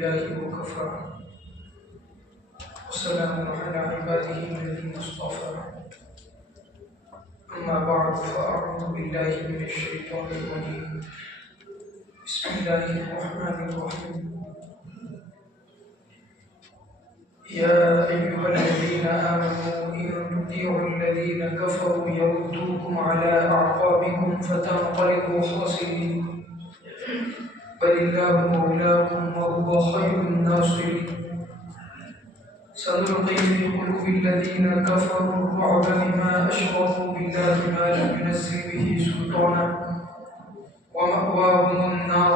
بالله وكفى وسلام على عباده الذين اصطفى أما بعد فأعوذ بالله من الشيطان الرجيم بسم الله الرحمن الرحيم يا أيها الذين آمنوا إن تطيعوا الذين كفروا يردوكم على أعقابكم فتنقلبوا خاسرين بل الله مولاكم وهو خير الناصرين سنلقي في قلوب الذين كفروا الرعب بما أشركوا بالله ما لم ينزل به سلطانا ومأواهم النار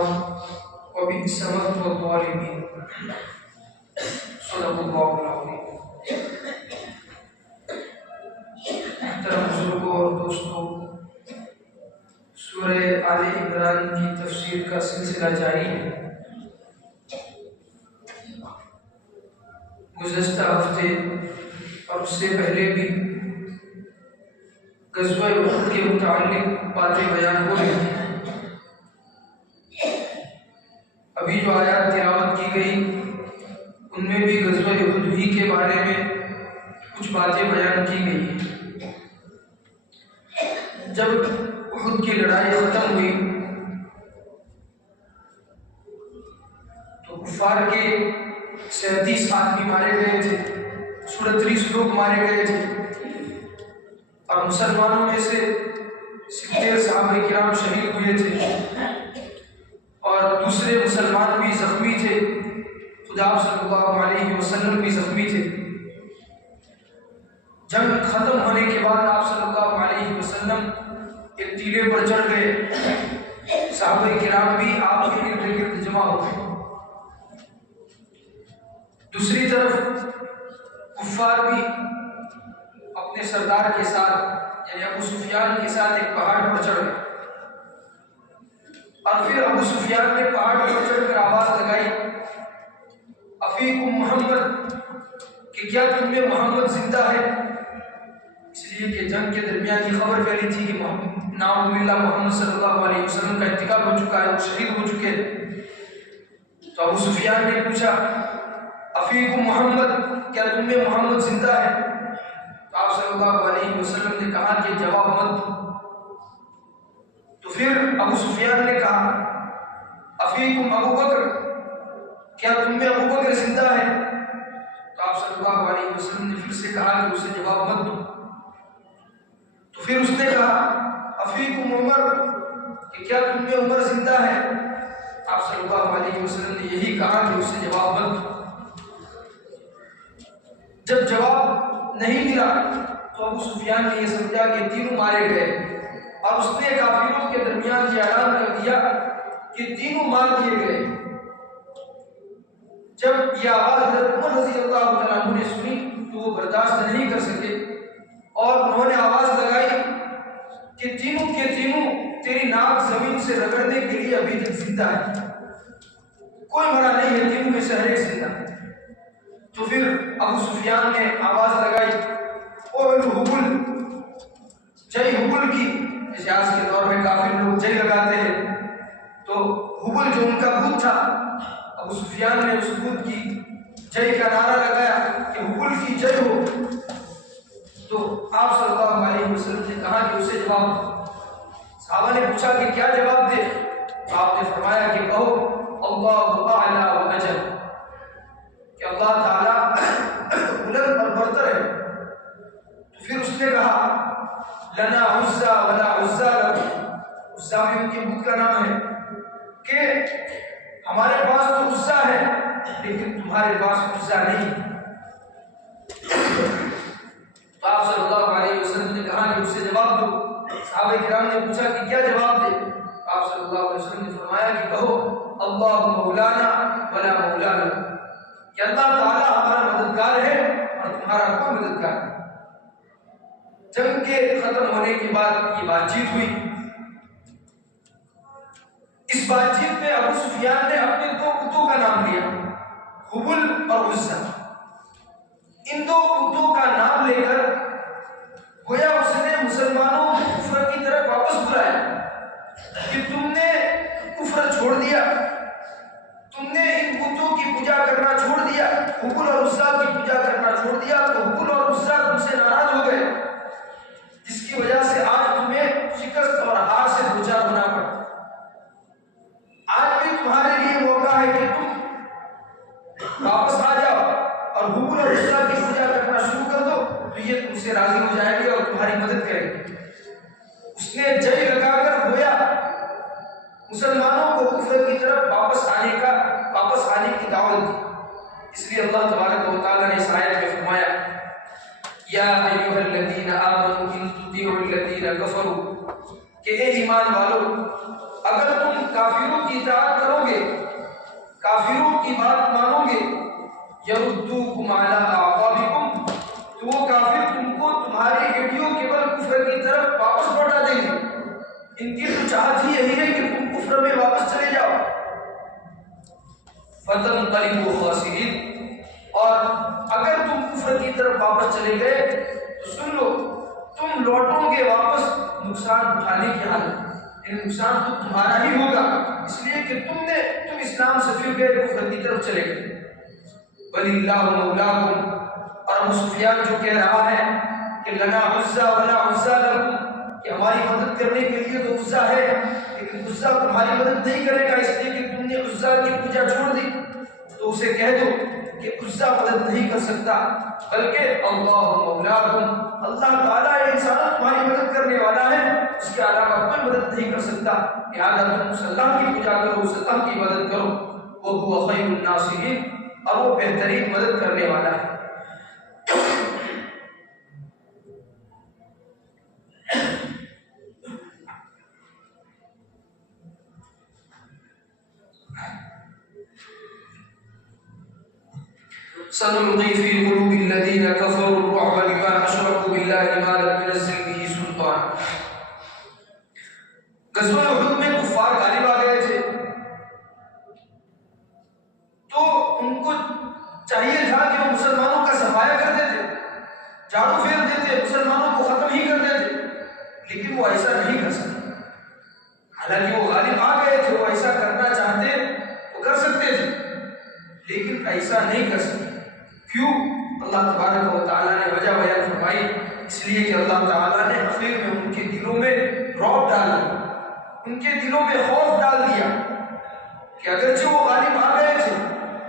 وبئس مثوى الظالمين صدق اللہ العظیم۔ محترم بزرگوں اور دوستوں، سورہ آل عمران کی تفسیر کا سلسلہ جاری ہے۔ گزشتہ ہفتے اور اس سے پہلے بھی غزوہ احد کے متعلق باتیں بیان ہو رہی ہیں۔ ابھی جو آیات تلاوت کی گئی ان میں بھی غزوہ احد ہی کے بارے میں کچھ باتیں بیان کی گئی ہیں۔ جب احد کی لڑائی ختم ہوئی تو کفار کے 37 آدمی مارے گئے تھے، 37 لوگ مارے گئے تھے، اور مسلمانوں میں سے 70 صحابہ کرام شہید ہوئے تھے، اور دوسرے مسلمان بھی زخمی تھے، خدا صلی اللہ علیہ وسلم بھی زخمی تھے۔ جنگ ختم ہونے کے بعد آپ صلی اللہ علیہ وسلم ایک ٹیلے پر چڑھ گئے، صحابہ کرام بھی آپ کے ارد گرد جمع ہو گئے۔ دوسری طرف کفار بھی اپنے سردار کے ساتھ یعنی ابو سفیان کے ساتھ ایک پہاڑ پر چڑھ گئے، اور پھر ابو سفیان نے پہاڑ پر چڑھ کر آواز لگائی افیکم محمد، کہ کیا تم میں محمد زندہ ہے؟ اس لیے کہ جنگ کے درمیان یہ خبر پھیلی تھی کہ نعوذ باللہ محمد صلی اللہ علیہ وسلم کا انتقال ہو چکا ہے، وہ شہید ہو چکے۔ تو ابو سفیان نے پوچھا افیکم محمد، کیا تم میں محمد زندہ ہے؟ تو آپ صلی اللہ علیہ وسلم نے کہا کہ جواب مت دو۔ تو پھر ابو سفیان نے کہا افیکم ابو بکر، کیا تم میں ابو بکر زندہ ہے؟ تو آپ صلی اللہ علیہ وسلم نے پھر سے کہا کہ اسے جواب مت دو۔ تو پھر اس نے کہا افیکم عمر، کہ کیا تم میں عمر زندہ ہے؟ آپ صلی اللہ علیہ وسلم نے یہی کہا کہ اسے جواب مت دو۔ جب جواب نہیں ملا تو ابو سفیان نے یہ سمجھا کہ تینوں مارے گئے، اور اس نے کافروں کے درمیان یہ اعلان کر دیا کہ تینوں مار دیے گئے۔ جب یہ آواز حضرت عمر رضی اللہ تعالیٰ عنہ نے سنی تو وہ برداشت نہیں کر سکے، اور انہوں نے آواز لگائی کہ تینوں کے تینوں تیری ناک زمین سے رگڑنے کے لیے ابھی تک زندہ ہے، کوئی مرا نہیں ہے، تینوں میں سے ہر ایک زندہ۔ تو پھر ابو سفیان نے آواز لگائی اوہ حبل، جے حبل کی، جیسے آج کے دور میں کافی لوگ جے لگاتے ہیں، تو حبل جو ان کا بت تھا، ابو سفیان نے اس بت کی جے کا نعرہ لگایا کہ حبل کی جے ہو۔ تو آپ صلی اللہ علیہ وسلم نے کہا کہ اسے جواب دو۔ صحابہ نے پوچھا کہ کیا جواب دے؟ آپ نے فرمایا کہ کہو اللہ اعلیٰ و اجل، کہ اللہ تعالیٰ بلند اور برتر ہے۔ تو پھر اس نے کہا لنا عزا ولا عزا لکم، عزا بھی ان کے بت کا نام ہے، کہ ہمارے پاس تو عزا ہے لیکن تمہارے پاس عزا نہیں۔ تو آپ صلی اللہ علیہ وسلم نے کہا کہ اسے جواب دو۔ صحابہ کرام نے پوچھا کہ کیا جواب دے؟ آپ صلی اللہ علیہ وسلم نے فرمایا کہ کہو اللہ مولانا ولا مولا لکم، کہ اللہ تعالیٰ ہمارا مددگار ہے اور تمہارا کوئی مددگار نہیں۔ جنگ کے ختم ہونے کے بعد یہ بات چیت ہوئی۔ اس بات چیت میں ابو سفیان نے اپنے دو بتوں کا نام لیا، حبل اور عزا۔ ان دو بتوں کا نام لے کر گویا اس نے مسلمانوں کو کفر کی طرف واپس بلایا کہ تم نے کفر چھوڑ دیا، تم نے ان بتوں کی اس نے جی لگا کر گویا مسلمانوں کو کفر کی طرف واپس آنے کی دعوت دی۔ اس لیے اللہ تبارک و تعالیٰ نے اس آیت میں فرمایا یا ایھا الذین آمنوا ان تطیعوا الذین کفروا کہ اے ایمان والو اگر تم کافروں کی اطاعت کرو گے، کافروں کی بات مانو گے، یردوکم علی اعقابکم تو وہ کافر تم کو تمہاری ہڈیوں کے بل کفر کی طرف واپس لوٹا دیں گے۔ ان کی تو چاہت ہی یہی ہے کہ تم کفر میں واپس چلے جاؤ۔ فتنقلبوا خاسرین، اور اگر تم کفر کی طرف واپس چلے گئے تو سن لو تم لوٹو گے واپس نقصان اٹھانے کی حالت، یعنی نقصان تو تمہارا ہی ہوگا، اس لیے کہ تم اسلام سے پھر گئے کفر کی طرف چلے گئے۔ وَلِلَّهُ مَوْلَاكُمْ، اور ابو سفیان جو کہہ رہا ہے کہ لنا عزا ولا عزا لکم، کہ ہماری مدد کرنے کے لیے تو عزا ہے لیکن عزا تمہاری مدد نہیں کرے گا، اس لیے کہ تم نے عزا کی پوجا چھوڑ دی، تو اسے کہہ دو کہ عزا مدد نہیں کر سکتا، بلکہ اللہ مولاکم، اللہ تعالیٰ انسان تمہاری مدد کرنے والا ہے، اس کے علاوہ کوئی مدد نہیں کر سکتا، لہٰذا تم اس اللہ کی پوجا کرو، اس اللہ کی مدد کرو، وَهُوَ خَيْرُ النَّاصِرِينَ، اور وہ بہترین مدد کرنے والا ہے۔ سنلقي في قلوب الذين كفروا الرعب بما اشركوا بالله ما لم ينزل به سلطان۔ غزوہ احد میں کفار غالب آ گئے تھے تو ان کو چاہیے تھا کہ وہ مسلمانوں کا صفایا کر دیتے، جھاڑو پھیر دیتے، مسلمانوں کو ختم ہی کر دیتے، لیکن وہ ایسا نہیں کر سکتے۔ حالانکہ وہ غالب آ گئے تھے، وہ ایسا کرنا چاہتے تو کر سکتے تھے، لیکن ایسا نہیں کر سکتے۔ کیوں؟ اللہ تبارک و تعالیٰ نے وجہ بیان فرمائی، اس لیے کہ اللہ تعالیٰ نے اخیر میں ان کے دلوں میں رعب ڈال دیا، ان کے دلوں میں خوف ڈال دیا کہ اگرچہ وہ غالب آ گئے تھے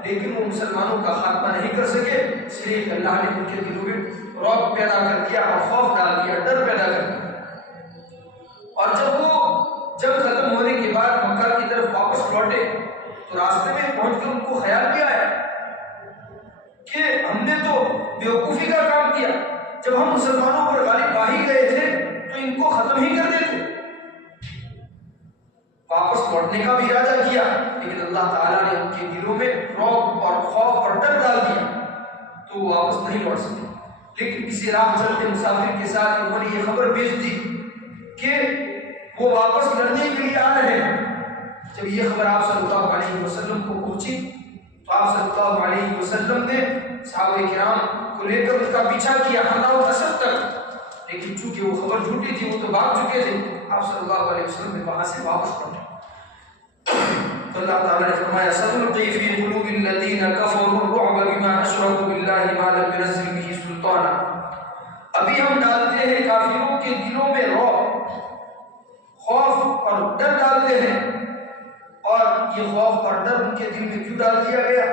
لیکن وہ مسلمانوں کا خاتمہ نہیں کر سکے، اس لیے کہ اللہ نے ان کے دلوں میں رعب پیدا کر دیا اور خوف ڈال دیا، ڈر پیدا کر دیا۔ اور جب وہ جنگ ختم ہونے کے بعد مکہ کی طرف واپس لوٹے تو راستے میں پہنچ کر ان کو خیال کیا ہے کہ ہم نے تو بیوقوفی کا کام کیا، جب ہم مسلمانوں پر غالب آ ہی گئے تھے تو ان کو ختم ہی کر دیتے۔ واپس لوٹنے کا بھی ارادہ کیا لیکن اللہ تعالیٰ نے ان کے دلوں میں رعب اور خوف اور ڈر ڈال دیا تو وہ واپس نہیں لوٹ سکے۔ لیکن کسی راہ چلتے مسافر کے ساتھ انہوں نے یہ خبر بھیج دی کہ وہ واپس لڑنے کے لیے آ رہے ہیں۔ جب یہ خبر آپ صلی اللہ علیہ وسلم کو پہنچی تو آپ صلی اللہ علیہ وسلم نے صحابہ کرام کو لے کر اس کا پیچھا کیا حنا و اسد تک، لیکن چونکہ وہ خبر جھوٹی تھی، وہ تو بھاگ چکے تھے، آپ صلی اللہ علیہ وسلم نے وہاں سے واپس لوٹے۔ تو اللہ تعالیٰ نے فرمایا سنلقی فی قلوب الذین کفروا الرعب بما اشرکوا باللہ ما لم ينزل به سلطانا، ابھی ہم ڈالتے ہیں کافروں کے دلوں میں رعب، خوف اور ڈر ڈالتے ہیں، اور یہ خوف اور ڈر ان کے دل میں کیوں ڈال دیا گیا؟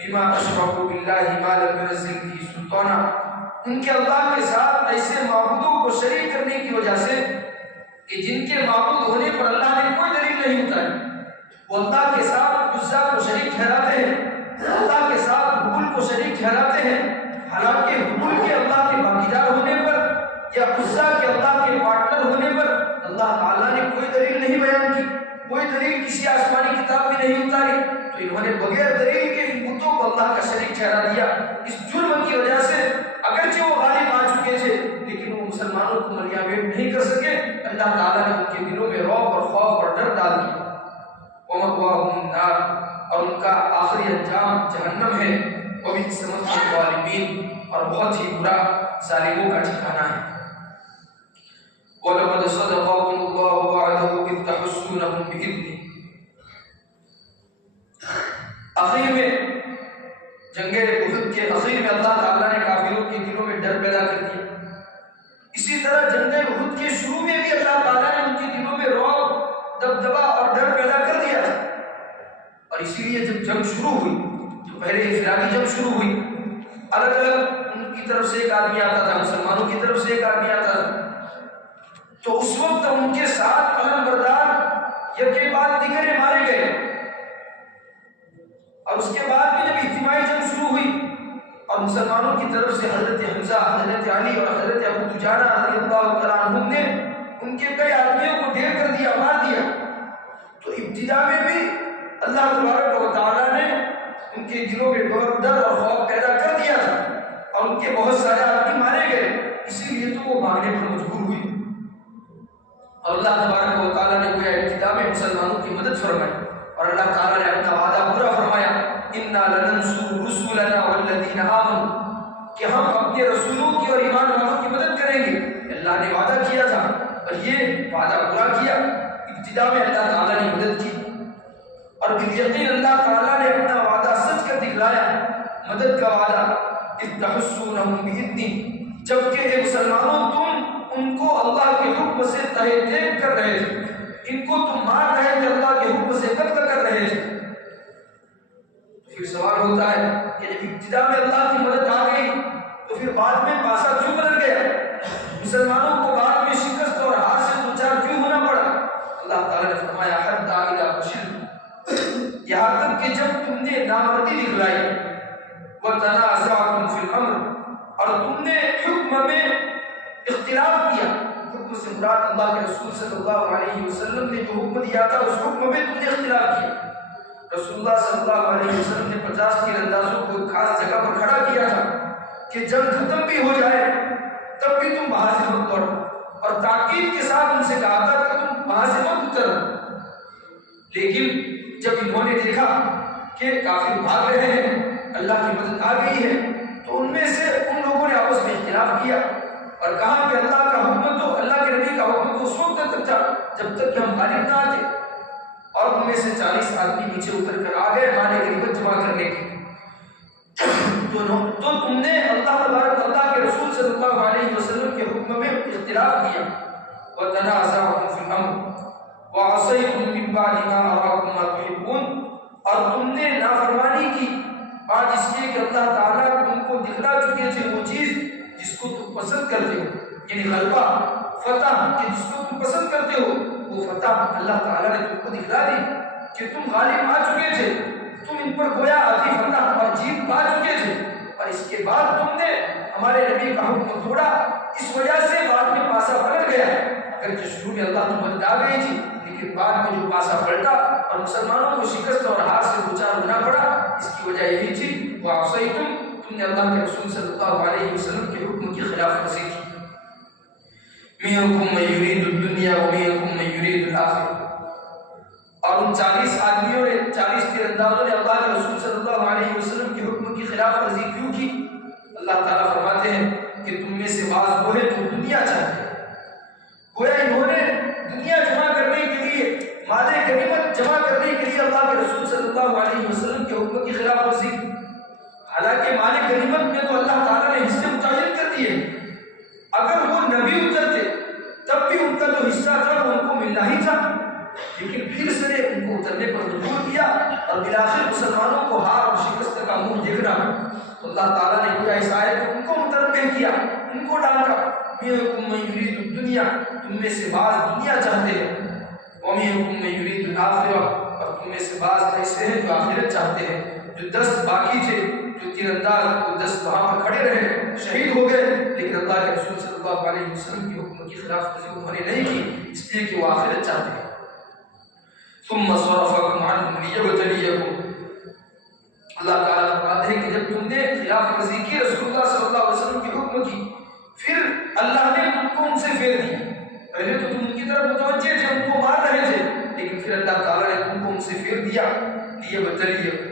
بما اشرکوا باللہ ما لم ينزل به سلطانا، ان کے اللہ کے ساتھ ایسے معبودوں کو شریک کرنے کی وجہ سے کہ جن کے معبود ہونے پر اللہ نے کوئی دلیل نہیں اتاری، وہ اللہ کے ساتھ عزا کو شریک ٹھہراتے ہیں، اللہ کے ساتھ حبل کو شریک ٹھہراتے ہیں، حالانکہ حبل کے اللہ کے بھاگیدار ہونے پر یا عزا کے اللہ کے پارٹنر ہونے پر اللہ تعالیٰ نے کوئی دلیل نہیں بیان کی، کوئی دلیل کسی آسمانی کتاب میں نہیں اتاری، تو انہوں نے بغیر دلیل کے ان بتوں کو اللہ کا شریک ٹھہرا دیا۔ اس جرم کی وجہ سے اگرچہ وہ غالب آ چکے تھے لیکن وہ مسلمانوں کو ملیامت نہیں کر سکے، اللہ تعالیٰ نے ان کے دلوں میں رعب اور خوف اور ڈر ڈال دیا۔ وَمَأْوَاهُمُ النَّارُ، اور ان کا آخری انجام جہنم ہے، وَبِئْسَ مَثْوَى الظَّالِمِينَ، اور بہت ہی برا ظالموں کا ٹھکانہ ہے۔ وَلَقَدْ صَدَقَكُمُ اللَّهُ وَعْدَهُ إِذْ تَحُسُّونَهُم بِإِذْنِهِ، آخر میں جنگ احد کے اخیر میں اللہ تعالیٰ نے کافروں کے دلوں میں ڈر پیدا کر دیا۔ اسی طرح جنگ احد کے شروع میں بھی اللہ تعالیٰ نے ان کے دلوں میں رعب، دبدبا اور ڈر پیدا کر دیا تھا، اور اسی لیے جب جنگ شروع ہوئی تو پہلے انفرادی جنگ شروع ہوئی، الگ الگ ان کی طرف سے ایک آدمی آتا تھا، مسلمانوں کی طرف سے ایک آدمی آتا تھا، یکے بعد دیگرے مارے گئے، اور اس کے بعد بھی جب اجتماعی جنگ شروع ہوئی اور مسلمانوں کی طرف سے حضرت حمزہ، حضرت علی اور حضرت ابو دجانہ رضی اللہ تعالیٰ عنہم نے ان کے کئی آدمیوں کو ڈھیر کر دیا، مار دیا، تو ابتدا میں بھی اللہ تبارک و تعالیٰ نے ان کے دلوں میں ڈر اور خوف پیدا کر دیا تھا اور ان کے بہت سارے آدمی مارے گئے، اسی لیے تو وہ بھاگنے پر مجبور ہوئی، اور اللہ تبارک و تعالیٰ نے گویا ابتدا میں مسلمانوں کی مدد فرمائی، اور اللہ تعالیٰ نے اپنا وعدہ پورا فرمایا، اِنَّا لَنَنْصُرُ رُسُلَنَا وَالَّذِينَ آمَنُوا، کہ ہم اپنے رسولوں کی اور ایمان والوں کی مدد کریں گے۔ اللہ نے وعدہ کیا تھا اور یہ وعدہ پورا کیا، ابتدا میں اللہ تعالیٰ نے مدد کی، اور بالیقین اللہ تعالیٰ نے اپنا وعدہ سچ کر دکھلایا، مدد کا وعدہ، اِذْ تَحُسُّونَهُمْ بِإِذْنِهِ، جبکہ اے مسلمانوں تم ان کو اللہ کے حکم سے تہہ دیر کر رہے تھے، ان کو تم مار رہے تھے، اللہ کے حکم سے قتل کر رہے تھے۔ پھر سوال ہوتا ہے کہ جب ابتدا میں اللہ کی مدد آ گئی تو پھر بعد میں پاسا کیوں بدل گیا؟ مسلمانوں کو بعد میں شکست اور ہار سے دوچار کیوں ہونا پڑا؟ اللہ تعالیٰ نے فرمایا حتیٰ اذا فشلتم، یہاں تک کہ جب تم نے نامردی دکھلائی، وتنازعتم فی الامر، اور تم نے حکم میں اختلاف کیا، حکم سے مراد اللہ کے رسول صلی اللہ علیہ وسلم نے جو حکم دیا تھا اس حکم میں تم نے اختلاف کیا۔ رسول اللہ صلی اللہ علیہ وسلم نے 50 تیر اندازوں کو ایک خاص جگہ پر کھڑا کیا تھا کہ جنگ ختم بھی ہو جائے تب بھی تم وہاں سے مت لوٹو، اور تاکید کے ساتھ ان سے کہا تھا کہ تم وہاں سے مت اترو۔ لیکن جب انہوں نے دیکھا کہ کافر بھاگ رہے ہیں، اللہ کی مدد آ گئی ہے، تو ان میں سے ان لوگوں نے آپس میں اختلاف کیا اور کہا کہ اللہ کا حکم تو، اللہ کے نبی کا حکم تو اس وقت تک تھا جب تک کہ ہم غالب نہ آتے، اور ان میں سے 40 آدمی نیچے اتر کر آ گئے مال غنیمت جمع کرنے کے۔ تو تم نے اللہ تبارک اللہ کے رسول صلی اللہ علیہ وسلم کے حکم میں اختلاف کیا، وتنازعتم فی الامر وعصیتم من بعد ما اراکم ما تحبون، اور تم نے نافرمانی کی بعد اس لیے کہ اللہ تعالیٰ تم کو دکھلا چکے تھے وہ چیز جس کو تم پسند کرتے ہو، یعنی غلبہ، فتح، کہ جس کو تم پسند کرتے ہو وہ فتح اللہ تعالیٰ نے تم کو دکھلا دی کہ تم غالب آ چکے تھے، تم ان پر گویا آتی فتح اور جیت پا چکے تھے، اور اس کے بعد تم نے ہمارے نبی کا حکم توڑا، اس وجہ سے بعد میں پاسا پلٹ گیا۔ اگرچہ شروع میں اللہ کی مدد آ گئی تھی لیکن بعد میں جو پاسا پلٹا اور مسلمانوں کو شکست اور ہار سے دوچار ہونا پڑا، اس کی وجہ یہی تھی وعصیتم، تم نے اللہ کے رسول صلی اللہ علیہ وسلم کے حکم کی خلاف ورزی کی۔ منکم من یرید الدنیا ومنکم من یرید الآخرہ، اور ان 40 آدمیوں نے، 40 تیر اندازوں نے اللہ کے رسول صلی اللہ علیہ وسلم کے حکم کی خلاف ورزی کیوں کی؟ اللہ تعالیٰ فرماتے ہیں کہ تم میں سے بعض وہ ہیں جو دنیا چاہتے ہیں، گویا انہوں نے دنیا جمع کرنے کے لیے، مال غنیمت جمع کرنے کے لیے اللہ کے رسول صلی اللہ علیہ وسلم کے حکم کی خلاف ورزی کی۔ حالانکہ مال غنیمت میں تو اللہ تعالیٰ نے حصے متعین کر دیے، اگر وہ نبی اترتے تب بھی ان کا جو حصہ تھا وہ ان کو ملنا ہی تھا، لیکن پھر سے نے ان کو اترنے پر مجبور کیا اور بالآخر مسلمانوں کو ہار اور شکست کا منہ دیکھنا، تو اللہ تعالیٰ نے پورا اس آیت کو ان کو متنبہ کیا، ان کو ڈانٹا، منکم من یرید الدنیا، تم میں سے بعض دنیا چاہتے ہیں، ومنکم من یرید الآخرہ، اور تم میں سے بعض ایسے ہیں جو آخرت چاہتے ہیں۔ جو 10 باقی تھے، جو تیر انداز وہ 10 وہاں پر کھڑے رہے، شہید ہو گئے، لیکن اللہ کے رسول صلی اللہ علیہ وسلم کی حکم کی خلاف ورزی انہوں نے نہیں کی، اس لیے کہ وہ آخرت چاہتے ہیں۔ ثم صرفکم عنہم لیبتلیکم، اللہ تعالیٰ فرماتے ہیں کہ جب تم نے خلاف ورزی کی رسول اللہ صلی اللہ علیہ وسلم کی حکم کی، پھر اللہ نے تم کو ان سے پھیر دیا۔ پہلے تو تم ان کی طرف متوجہ تھے، ان کو مار رہے تھے، لیکن پھر اللہ تعالیٰ نے تم کو ان سے پھیر دیا، لیبتلیکم۔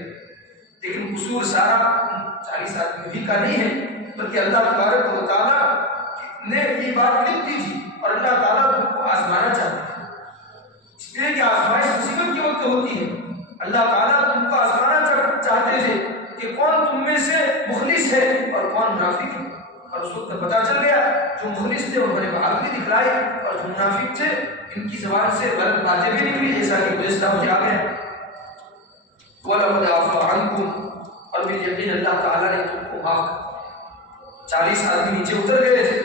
لیکن قصور سارا 40 آدمی کا نہیں ہے، بلکہ اللہ تبارک و تعالیٰ نے یہ بات لکھ دی تھی اور اللہ تعالیٰ تم کو آزمانا چاہتے ہیں، اس لیے کہ آزمائش مصیبت کے وقت ہوتی ہے۔ اللہ تعالیٰ تم کو آزمانا چاہتے تھے کہ کون تم میں سے مخلص ہے اور کون منافق ہے، اور اس وقت پتہ چل گیا جو مخلص تھے انہوں نے بہادری دکھلائی اور جو منافق تھے ان کی زبان سے غلط باتیں بھی نکلی، جیسا کہ گزشتہ مجھے آ گیا۔ وَلَقَدْ عَفَا عَنْكُمْ، اور بالیقین اللہ تعالیٰ نے تم کو معاف کر۔ 40 آدمی نیچے اتر گئے تھے،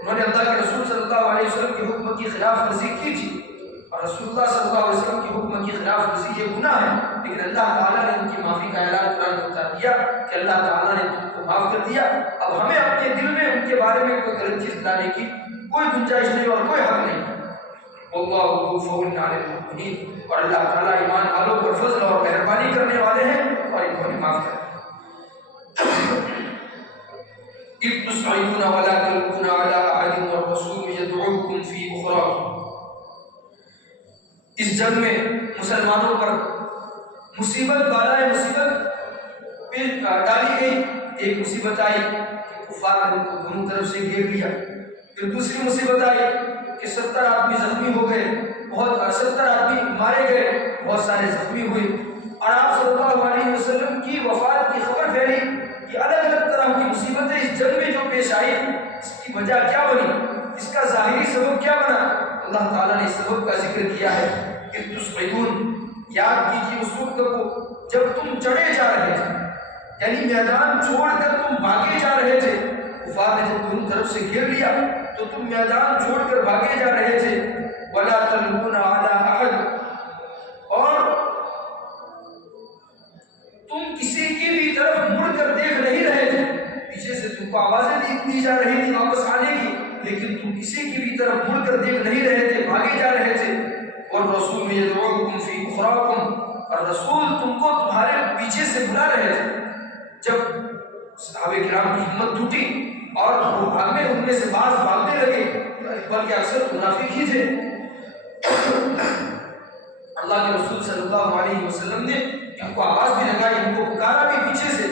انہوں نے اللہ کے رسول صلی اللہ علیہ وسلم کے حکم کی خلاف ورزی کی تھی، اور رسول اللہ صلی اللہ علیہ وسلم کے حکم کی خلاف ورزی یہ گناہ ہے، لیکن اللہ تعالیٰ نے ان کی معافی کا اعلان قرآن میں بتا دیا کہ اللہ تعالیٰ نے تم کو معاف کر دیا، اب ہمیں اپنے دل میں ان کے بارے میں کوئی غلط چیز لانے کی کوئی گنجائش نہیں اور کوئی حق نہیں۔ واللہ ذو فضل علی المؤمنین، اور اللہ تعالیٰ ایمان والوں پر فضل اور مہربانی کرنے والے ہیں اور ان کو معاف کریں۔ اذ تصعدون ولا تلقون على احد والرسول يدعوكم في اخراكم، اس جنگ میں مسلمانوں پر مصیبت بالائے مصیبت پہ ڈالی گئی۔ ایک مصیبت آئی کہ کفار نے ان کو دونوں طرف سے گھیر لیا، پھر دوسری مصیبت آئی کہ 70 آدمی زخمی ہو گئے، 70 آدمی مارے گئے، بہت سارے زخمی ہوئے، اور آپ صلی اللہ علیہ وسلم کی وفات کی خبر پھیلی۔ یہ الگ الگ طرح کی مصیبتیں اس جنگ میں جو پیش آئی، اس کی وجہ کیا بنی، اس کا ظاہری سبب کیا بنا؟ اللہ تعالیٰ نے اس سبب کا ذکر کیا ہے کہ تصعدون، یاد کیجیے اس وقت کو جب تم چڑھے جا رہے تھے، یعنی میدان چھوڑ کر تم بھاگے جا رہے تھے، کفار نے جب دونوں طرف سے گھیر لیا تو تم میدان چھوڑ کر بھاگے جا رہے تھے۔ ولا تلقون علی احد، اور تم کسی کی بھی طرف مڑ کر دیکھ نہیں رہے تھے، پیچھے سے تم کو آوازیں دی جا رہی تھی واپس آنے کی، لیکن تم کسی کی بھی طرف مڑ کر دیکھ نہیں رہے تھے، بھاگے جا رہے تھے۔ والرسول یدعوکم فی اخراکم، اور رسول تم کو تمہارے پیچھے سے بلا رہے تھے۔ جب صحابہ کرام کی ہمت ٹوٹی اور وہ بھاگنے، ان میں سے بعض بھاگنے لگے، بلکہ اکثر منافق ہی تھے، اللہ کے رسول صلی اللہ علیہ وسلم نے ان کو آواز بھی لگائی، ان کو پکارا بھی پیچھے سے،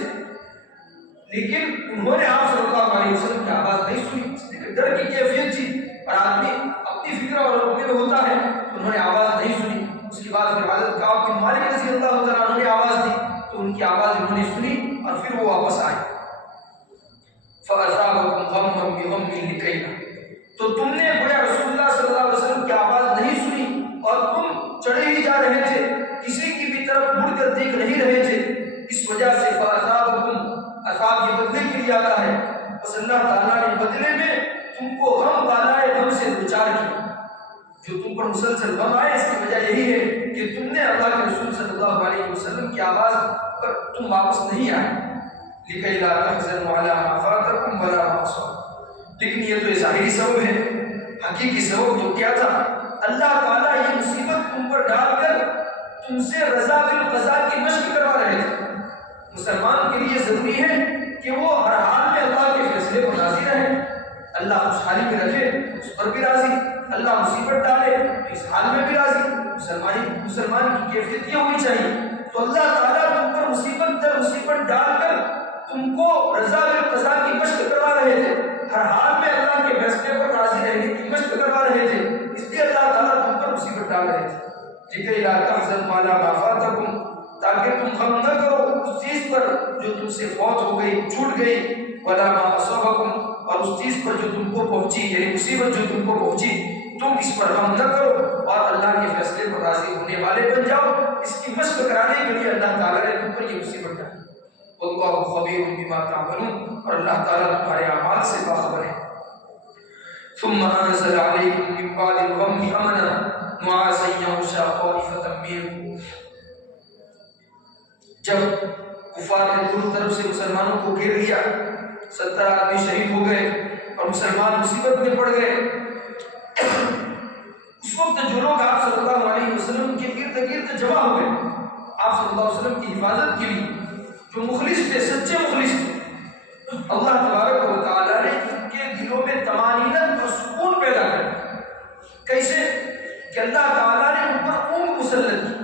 لیکن انہوں نے آپ صلی اللہ علیہ وسلم کی آواز نہیں سنی، اس لیے ڈر کی کیفیت تھی اور آدمی اپنی فکر اور اپنے میں ہوتا ہے، انہوں نے آواز نہیں سنی۔ اس کے بعد پھر حضرت کعب بن مالک رضی اللہ تعالیٰ عنہ نے آواز دی تو ان کی آواز انہوں نے سنی اور پھر وہ واپس آئے۔ فَأَصَابَكُمْ غَمٌّ بِغَمٍّ لِكَيْلَا، تو تم نے گویا رسول اللہ صلی اللہ علیہ وسلم کی آواز نہیں سنی اور تم چڑھے ہی جا رہے تھے، کسی کی بھی طرف مڑ کر دیکھ نہیں رہے تھے، اس وجہ سے فَأَصَابَكُمْ، عذاب یہ بدلے کے لیے آتا ہے، بس اللہ تعالیٰ نے بدلے میں تم کو غم بالائے غم سے دوچار کیا۔ جو تم پر مسلسل غم آئے اس کی وجہ یہی ہے کہ تم نے اللہ کے رسول صلی اللہ علیہ وسلم کی آواز پر تم واپس نہیں آئے۔ لِكَيْ لَا تَحْزَنُوا عَلَىٰ مَا فَاتَكُمْ وَلَا مَا أَصَابَكُمْ، لیکن یہ تو ظاہری سبب ہے، حقیقی سبب تو کیا تھا؟ اللہ تعالیٰ یہ مصیبت تم پر ڈال کر تم سے رضا بالقضاء کی مشق کروا رہے تھے۔ مسلمان کے لیے ضروری ہے کہ وہ ہر حال میں اللہ کے فیصلے کو راضی رہے، اللہ خوشحالی میں رکھے اس پر بھی راضی، اللہ مصیبت ڈالے اس حال میں بھی راضی۔ مسلمان کی کیفیت یہ ہونی چاہیے۔ تو اللہ تعالیٰ تم پر مصیبت در مصیبت ڈال کر تم کو رضا بالقضاء کی مشق کروا رہے تھے، ہر حال میں اللہ کے فیصلے پر راضی رہنے کی مشق کروا رہے تھے، اس لیے اللہ تعالیٰ تم پر مصیبت ڈال رہے تھے۔ لِكَيْ لَا تَحْزَنُوا عَلَىٰ مَا فَاتَكُمْ، تاکہ تم غم نہ کرو اس چیز پر جو تم سے فوت ہو گئی، چھوٹ گئی، وَلَا مَا أَصَابَكُمْ، اور اس چیز پر جو تم کو پہنچی، یعنی مصیبت جو تم کو پہنچی، تم اس پر غم نہ کرو اور اللہ کے فیصلے پر راضی ہونے والے بن جاؤ۔ اس کی مشق کرانے کے لیے اللہ تعالیٰ نے تم پر یہ مصیبت ڈالی۔ واللہ خبیر بما تعملون، اور اللہ تعالیٰ تمہارے اعمال سے باخبر ہے۔ ثم انزل عليكم من بعد الغم امنا نعاسا يغشى طائفة منكم، جب کفار نے دونوں طرف سے مسلمانوں کو گھیر لیا، 70 آدمی شہید ہو گئے اور مسلمان مصیبت میں پڑ گئے، اس وقت جو لوگ آپ صلی اللہ علیہ وسلم کے ارد گرد جمع ہوئے آپ صلی اللہ علیہ وسلم کی حفاظت کے لیے، جو مخلص تھے، سچے مخلص تھے، اللہ تبارک و تعالیٰ نے ان کے دلوں میں طمانینت اور سکون پیدا کر کیسے کہ اللہ تعالیٰ نے ان پر اونگ مسلط کی،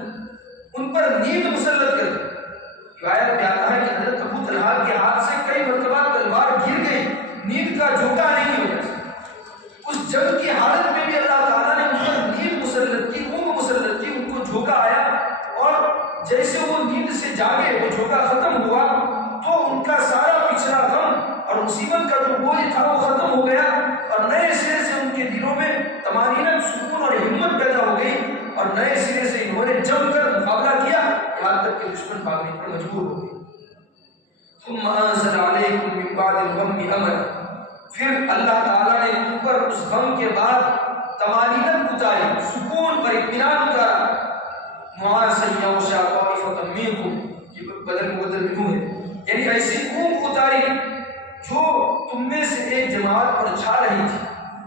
ان پر نیند مسلط کر دی۔ روایت میں آتا ہے کہ حضرت ابو طلحہ کے ہاتھ سے کئی مرتبہ تلوار گر گئی، نیند کا جھونکا آنے کی وجہ سے۔ اس جنگ کی حالت میں بھی اللہ تعالیٰ نے ان پر نیند مسلط کی، اونگ مسلط کی، ان کو جھونکا آیا، اور جیسے وہ نیند سے جاگے، وہ جھونکا ختم ہوا تو ان کا سارا پچھلا غم اور مصیبت کا جو بوجھ تھا وہ ختم ہو گیا، اور نئے سرے سے ان کے دلوں میں طمانینت، سکون اور ہمت پیدا ہو گئی، اور نئے سرے سے انہوں نے جم کر مقابلہ کیا، یہاں تک کہ دشمن بھاگنے پر مجبور ہو گئے۔ ثم انزل عليكم من بعد الغم امنا، پھر اللہ تعالیٰ نے تم پر اس غم کے بعد طمانینت اتاری، سکون سکون پر اطمینان اتارا. معاصیہ و شاقائف منکم، یہ بدل مبدل میں ہے، یعنی ایسی اونگ اتاری جو تم میں سے ایک جماعت پر چھا رہی تھی.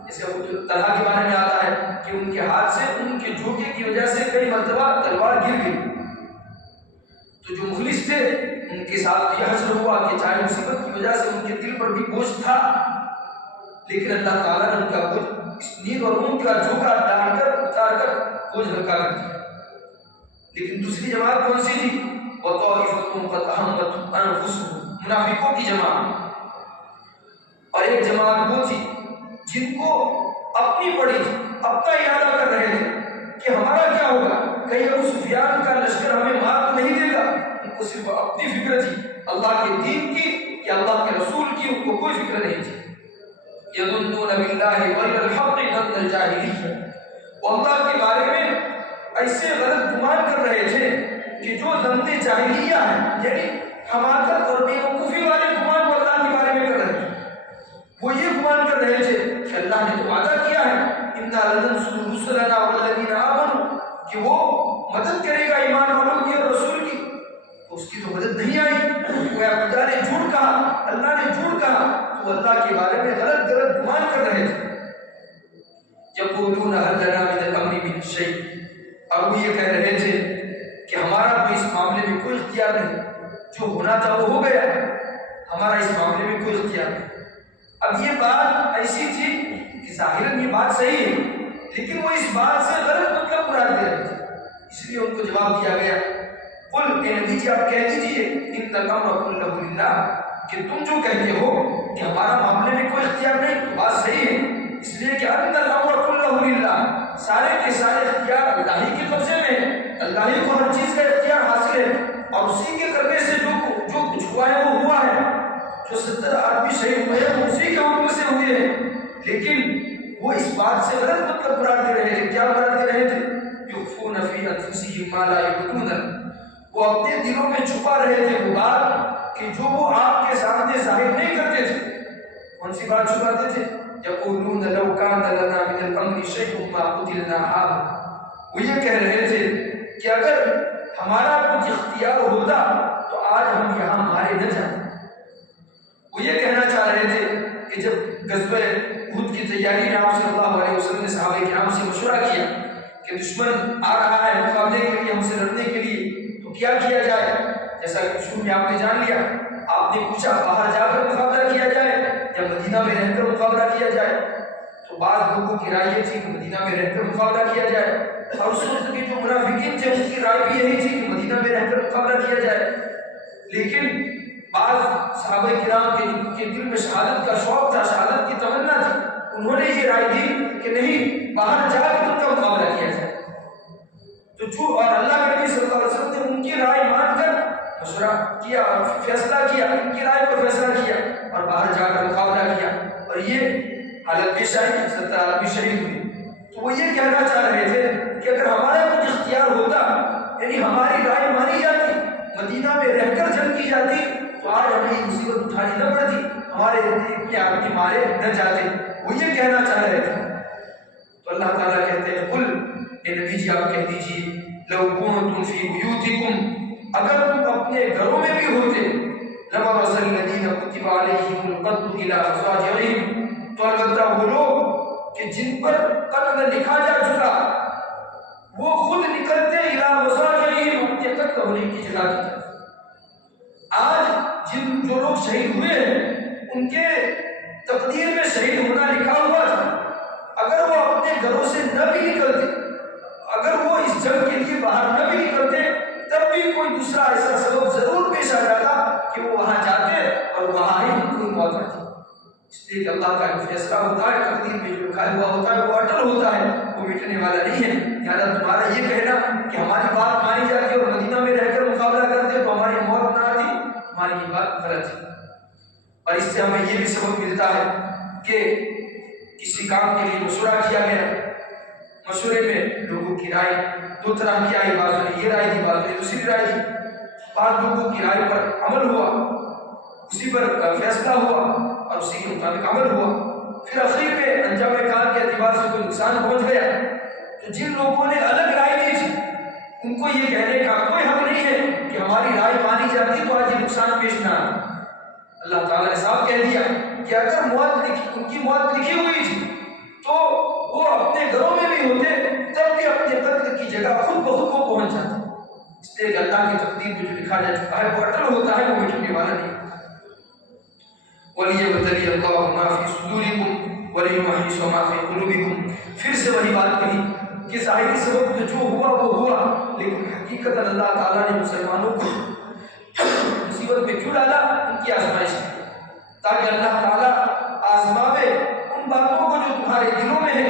جیسے طلحہ کے بارے میں آتا ہے کہ ان کے ہاتھ سے ان کے جھوٹے کی وجہ سے کئی مرتبہ تلوار گر گئی. تو جو مخلص تھے ان کے ساتھ یہ حشر ہوا کہ چاہے مصیبت کی وجہ سے ان کے دل پر بھی بوجھ تھا، لیکن اللہ تعالیٰ نے ان کا بوجھ اس نیند اور ان کا جھوکا ڈال کر اتار کر بوجھ ہلکا کر دیا. لیکن دوسری جماعت کون سی تھی؟ وَطَائِفَةٌ قَدْ أَهْمَتْهُمْ أَنفُسُهُمْ، منافقوں کی جماعت. اور ایک جماعت وہ تھی جن کو اپنی پڑی تھی، اپنا ارادہ کر رہے تھے کہ ہمارا کیا ہوگا، کہیں ابو سفیان کا لشکر ہمیں مار تو نہیں دے گا. ان کو صرف اپنی فکر تھی، اللہ کے دین کی یا اللہ کے رسول کی ان کو کوئی فکر نہیں تھی. يَظُنُّونَ بِاللَّهِ غَيْرَ الْحَقِّ ظَنَّ الْجَاهِلِيَّةِ، وہ اللہ کے بارے میں ایسے غلط گمان کر رہے تھے کہ جو ظن جاہلیہ ہے، یعنی حماقت اور بے وقوفی والے گمان کو اللہ کے بارے میں کر رہے تھے. وہ یہ گمان کر رہے تھے کہ اللہ نے تو وعدہ کیا ہے اِنَّا لَنَنصُرُ رُسُلَنَا وَالَّذِينَ آمَنُوا، کہ وہ مدد کرے گا ایمان والوں کی اور رسول کی. تو اس کی تو مدد نہیں آئی. وہ خدا نے جھوٹ کہا، اللہ نے جھوٹ کہا، تو اللہ کے بارے میں غلط گمان کر رہے تھے. يَقُولُونَ هَلْ لَنَا مِنَ الْأَمْرِ مِنْ شَيْءٍ، اور وہ یہ کہہ رہے تھے کہ ہمارا کوئی اس معاملے میں کوئی اختیار نہیں، جو ہونا تھا وہ ہو گیا، ہمارا اس معاملے میں کوئی اختیار نہیں. اب یہ بات ایسی تھی کہ ظاہراً یہ بات صحیح ہے، لیکن وہ اس بات سے غلط مطلب مراد دے رہے تھے. اس لیے ان کو جواب دیا گیا، قل، اے نبی جی آپ کہہ دیجیے، ان الامر کلہ للہ، کہ تم جو کہتے ہو کہ ہمارا معاملے میں کوئی اختیار نہیں، تو بات صحیح ہے. اس لیے کہ ان الامر کلہ للہ، سارے کے سارے اختیار اللہ ہی کے قبضے میں ہے، اللہ ہی کو ہر چیز کا اختیار حاصل ہے، اور اسی کے کرنے سے جو کچھ ہوا ہے وہ ہوا ہے. جو 70 آدمی شہید ہوئے ہیں وہ اسی کے حکم سے ہوئے ہیں. لیکن وہ اس بات سے غلط مطلب مراد دے رہے تھے. کیا مراد دے رہے تھے؟ یخفون فی انفسہم ما لا یبدون، وہ اپنے دلوں میں چھپا رہے تھے وہ بات کہ جو وہ آپ کے سامنے ظاہر نہیں کرتے تھے. کون سی بات چھپاتے تھے؟ یقولون لو کان لنا من الامر شیء ما قتلنا هذا، وہ یہ کہہ رہے تھے کہ اگر ہمارا کچھ اختیار ہوتا تو آج ہم یہاں مارے نہ جاتے. وہ یہ کہنا چاہ رہے تھے کہ جب غزوہ احد کی تیاری میں آپ صلی اللہ علیہ وسلم نے صحابہ کرام سے مشورہ کیا کہ دشمن آ رہا ہے مقابلے کے لیے، ہم سے لڑنے کے لیے، تو کیا کیا جائے. جیسا کہ شروع میں آپ نے جان لیا، آپ نے پوچھا باہر جا کر مقابلہ کیا جائے یا مدینہ میں رہ کر مقابلہ کیا جائے. تو بعض لوگوں کی رائے یہ تھی کہ مدینہ میں رہ کر مقابلہ کیا جائے، اور اس وقت کے جو منافقین تھے ان کی رائے بھی یہی تھی کہ مدینہ میں رہ کر مقابلہ کیا جائے. لیکن بعض صحابہ کرام کے دل میں شہادت کا شوق تھا، شہادت کی تمنا تھی، انہوں نے یہ رائے دی کہ نہیں، باہر جا کر ان کا مقابلہ کیا جائے. تو جو اور اللہ کے نبی صلی اللہ علیہ وسلم نے ان کی رائے مان کر مشورہ کیا اور فیصلہ کیا، ان کی رائے پر فیصلہ کیا اور باہر جا کر مقابلہ کیا، اور یہ حالت پیش آئی کہ 70 آدمی شہید ہوئے. تو وہ یہ کہنا چاہ رہے تھے کہ اگر ہمارا کچھ اختیار ہوتا، یعنی ہماری رائے مانی جاتی، مدینہ میں رہ کر جنگ کی جاتی، تو آج ہمیں یہ مصیبت اٹھانی نہ پڑتی، ہمارے اتنے آدمی مارے نہ جاتے. وہ یہ کہنا چاہ رہے تھے. تو اللہ تعالیٰ کہتے ہیں، قل، اے نبی جی آپ کہہ دیجیے، لو کنتم فی بیوتکم، اگر تم اپنے گھروں میں بھی ہوتے، لبرز الذین کتب علیہم القتل الی مضاجعہم، تو البتہ وہ لوگ کہ جن پر قتل لکھا جا چکا وہ خود نکلتے الی مضاجعہم، اپنے قتل ہونے کی جگہ کی طرف. آج جو لوگ شہید ہوئے ہیں ان کے تقدیر میں شہید ہونا لکھا ہوا تھا. اگر وہ اپنے گھروں سے نہ بھی نکلتے، اگر وہ اس جنگ کے لیے باہر نہ بھی نکلتے، تب بھی کوئی دوسرا ایسا سبب ضرور پیش آ جاتا کہ وہ وہاں جاتے اور وہاں ہی ان کو موت آتی. اس لیے کہ اللہ کا فیصلہ ہوتا ہے، تقدیر میں جو لکھا ہوا ہوتا ہے وہ اٹل ہوتا ہے، وہ مٹنے والا نہیں ہے. لہٰذا تمہارا یہ کہنا کہ ہماری بات مانی جاتی اور مدینہ میں رہ کر مقابلہ کرتے تو ہماری موت نہ آتی، ہماری یہ بات غلط ہے. اور اس سے ہمیں یہ بھی سبق ملتا ہے کہ کسی کام کے لیے مشورہ کیا گیا، مشورے میں لوگوں کی رائے دو طرح کی آئی، بعض نے یہ رائے دی، بعض نے دوسری رائے دی. بعض لوگوں کی رائے پر عمل ہوا، اسی پر فیصلہ ہوا اور اسی کے مطابق عمل ہوا. پھر اخیر میں انجام کار کے اعتبار سے کوئی نقصان پہنچ گیا تو جن لوگوں نے الگ رائے دی تھی ان کو یہ کہنے کا کوئی حق نہیں ہے کہ ہماری رائے مانی جاتی تو آج یہ نقصان پیش نہ آئے۔ اللہ تعالیٰ نے صاحب کہہ دیا کہ اگر ان کی موت لکھی ہوئی تھی تو وہ اپنے گھروں میں بھی ہوتے تب بھی اپنے قتل کی جگہ خود بخود وہ پہنچ جاتے۔ اس لیے اللہ کی تقدیر میں جو لکھا جا چکا ہے وہ اٹل ہوتا ہے، وہ مٹنے والا نہیں۔ وَلِيَبْتَلِيَ اللَّهُ مَا فِي صُدُورِكُمْ وَلِيُمَحِّصَ مَا فِي قُلُوبِكُمْ۔ پھر سے وہی بات کہی کہ ظاہری سبب تو جو ہوا وہ ہوا، لیکن حقیقت اللہ تعالیٰ نے مسلمانوں کو مصیبت میں کیوں ڈالا؟ ان کی آزمائش کی، تاکہ اللہ تعالیٰ آزماوے ان باتوں کو جو تمہارے دلوں میں ہے،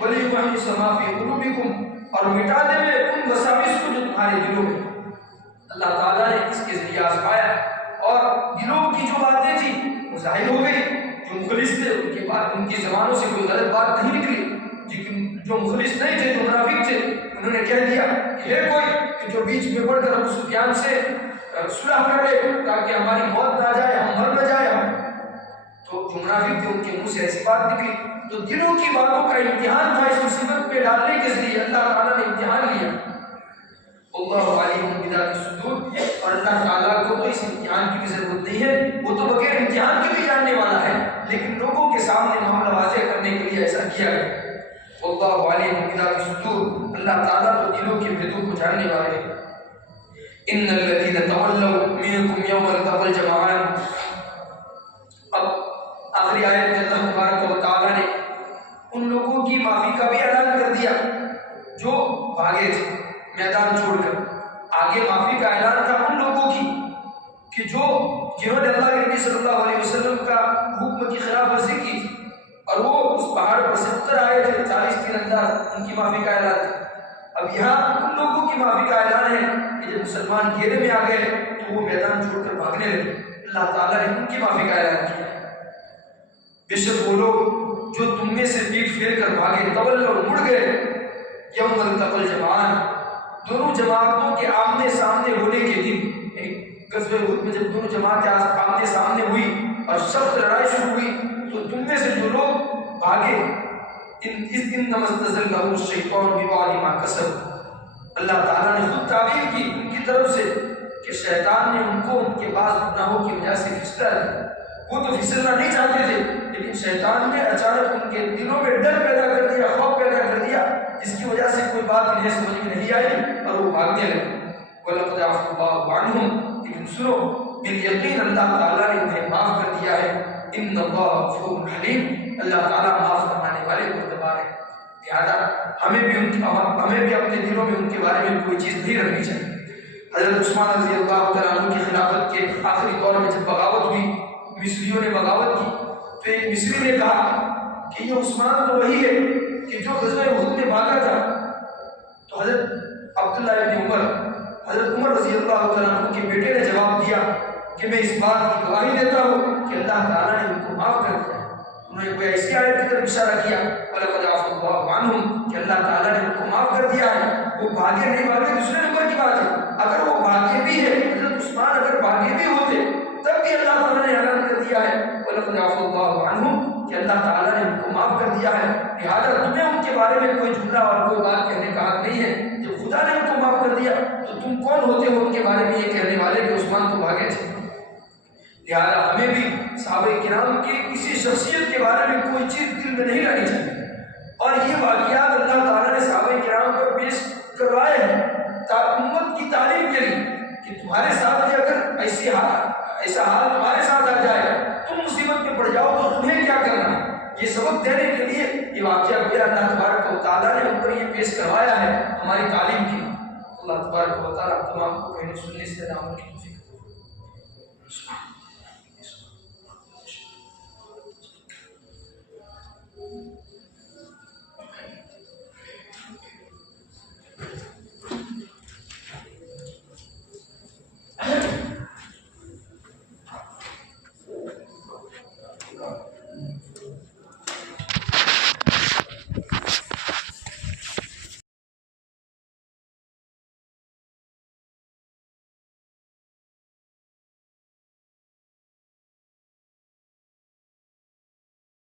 وَلِيُمَحِّصَ مَا فِي قُلُوبِكُمْ، اور مٹا دے ان وساوس کو جو تمہارے دلوں میں۔ اللہ تعالیٰ نے اس کے ذریعے آزمایا اور دلوں کی جو باتیں تھیں وہ ظاہر ہو گئی۔ جو مخلص تھے ان کے بعد ان کی زبانوں سے کوئی غلط بات نہیں نکلی، لیکن جو مخلص نہیں تھے، جو منافق تھے، انہوں نے کہہ دیا کہ ہے کوئی کہ جو بیچ میں پڑھ کر ابو سفیان سے صلح کر لے تاکہ ہماری موت نہ جائے، ہم مر نہ جائے۔ تو جو منافق تھے ان کے منہ سے ایسی بات نکلی۔ تو دلوں کی باتوں کا امتحان تھا، اس مصیبت پہ ڈالنے کے ذریعے اللہ تعالیٰ نے امتحان لیا۔ اللہ علیم بذات الصدور، اور اللہ تعالیٰ کو تو اس امتحان کی بھی ضرورت نہیں ہے، وہ تو بغیر امتحان کے بھی جاننے والا ہے، لیکن لوگوں کے سامنے معاملہ واضح کرنے کے لیے ایسا کیا ہے۔ اللہ علیم بذات الصدور، اللہ تعالیٰ تو دلوں کے بھیدوں کو جاننے والے ہیں۔ ان الذین تولوا منکم یوم التقى الجمعان۔ اب آخری آیت میں اللہ تبارک و تعالیٰ نے ان لوگوں کی معافی کا بھی اعلان کر دیا جو بھاگے تھے میدان چھوڑ کر۔ آگے معافی کا اعلان تھا ان لوگوں کی کہ جنہوں نے اللہ کے نبی صلی اللہ علیہ وسلم کا حکم کی خلاف ورزی کی تھی اور وہ اس پہاڑ پر سے اتر آئے تھے 40 دن اندر، ان کی معافی کا اعلان تھا۔ اب یہاں ان لوگوں کی معافی کا اعلان ہے کہ جب مسلمان گھیرے میں آ گئے تو وہ میدان چھوڑ کر بھاگنے لگے، اللہ تعالیٰ نے ان کی معافی کا اعلان کیا۔ بے شک وہ لوگ جو تم میں سے پیٹ پھیر کر بھاگے، تولوا مڑ گئے، یوم التقى الجمعان، دونوں جماعتوں کے آمنے سامنے ہونے کے دن، غزوہ احد میں جب دونوں جماعتیں آمنے سامنے ہوئی اور سخت لڑائی شروع ہوئی تو تم میں سے جو لوگ بھاگے، اس دن نمستزلهم الشیطان ببعض ما کسبوا، اللہ تعالیٰ نے خود تعبیر کی ان کی طرف سے کہ شیطان نے ان کو ان کے بعض گناہوں کی وجہ سے پھسلا ہے۔ وہ تو پھسلنا نہیں چاہتے تھے، لیکن شیطان نے اچانک ان کے دلوں میں ڈر پیدا کر دیا، خوف پیدا کر دیا، جس کی وجہ سے کوئی بات انہیں سمجھ میں نہیں آئی اور وہ بھاگنے لگے۔ وَلَقَدْ عَفَا اللَّهُ عَنْهُمْ، لیکن سنو بالیقین اللہ تعالیٰ نے انہیں معاف کر دیا ہے۔ اِنَّ اللَّهَ غَفُورٌ حَلِيمٌ، اللہ تعالیٰ معاف فرمانے والے بردبار ہے۔ لہٰذا ہمیں بھی اپنے دلوں میں ان کے بارے میں کوئی چیز نہیں رکھنی چاہیے۔ حضرت عثمان رضی اللہ تعالیٰ عنہ کی خلافت کے آخری دور میں جب بغاوت ہوئی، مصریوں نے بغاوت کی، تو ایک مصری نے کہا کہ یہ عثمان تو وہی ہے کہ جو غزوہ احد میں بھاگا تھا۔ تو حضرت عبداللہ ابن عمر، حضرت عمر رضی اللہ تعالیٰ عنہ کے بیٹے نے جواب دیا کہ میں اس بات کی گواہی دیتا ہوں کہ اللہ تعالیٰ نے ان کو معاف کر دیا۔ انہوں نے کوئی ایسی آیت کی طرف اشارہ کیا، وَلَقَدْ عَفَا اللَّهُ عَنْهُمْ، کہ اللہ تعالیٰ نے ان کو معاف کر دیا ہے۔ وہ بھاگے نہیں بھاگے دوسرے نمبر کی بات ہے، اگر وہ بھاگے بھی ہے، حضرت عثمان اگر بھاگے بھی ہوتے تب بھی اللہ تعالیٰ نے اعلان کر دیا ہے وَلَقَدْ عَفَا اللَّهُ عَنْهُمْ، کہ اللہ تعالیٰ نے ان کو معاف کر دیا ہے۔ لہٰذا تمہیں ان کے بارے میں کوئی جملہ اور کوئی بات کہنے کا حق نہیں ہے۔ جب خدا نے ان کو معاف کر دیا تو تم کون ہوتے ہو ان کے بارے میں یہ کہنے والے کہ عثمان تو بھاگے تھے؟ لہٰذا ہمیں بھی صحابہ کرام کی کسی شخصیت کے بارے میں کوئی چیز دل میں نہیں لانی چاہیے، اور یہ واقعات اللہ تعالیٰ نے صحابہ کرام پر پیش کروائے ہیں امت کی تعلیم کے لیے کہ تمہارے ساتھ بھی اگر ایسا حال تمہارے ساتھ آ جائے، تم مصیبت میں پڑ جاؤ تو تمہیں کیا کرنا ہے، یہ سبق دینے کے لیے یہ واقعہ گویا اللہ تبارک و تعالیٰ نے ہم پر یہ پیش کروایا ہے ہماری تعلیم کی۔ اللہ تبارک و تعالیٰ تمام کو کہنے سننے سے نام کی توفیق۔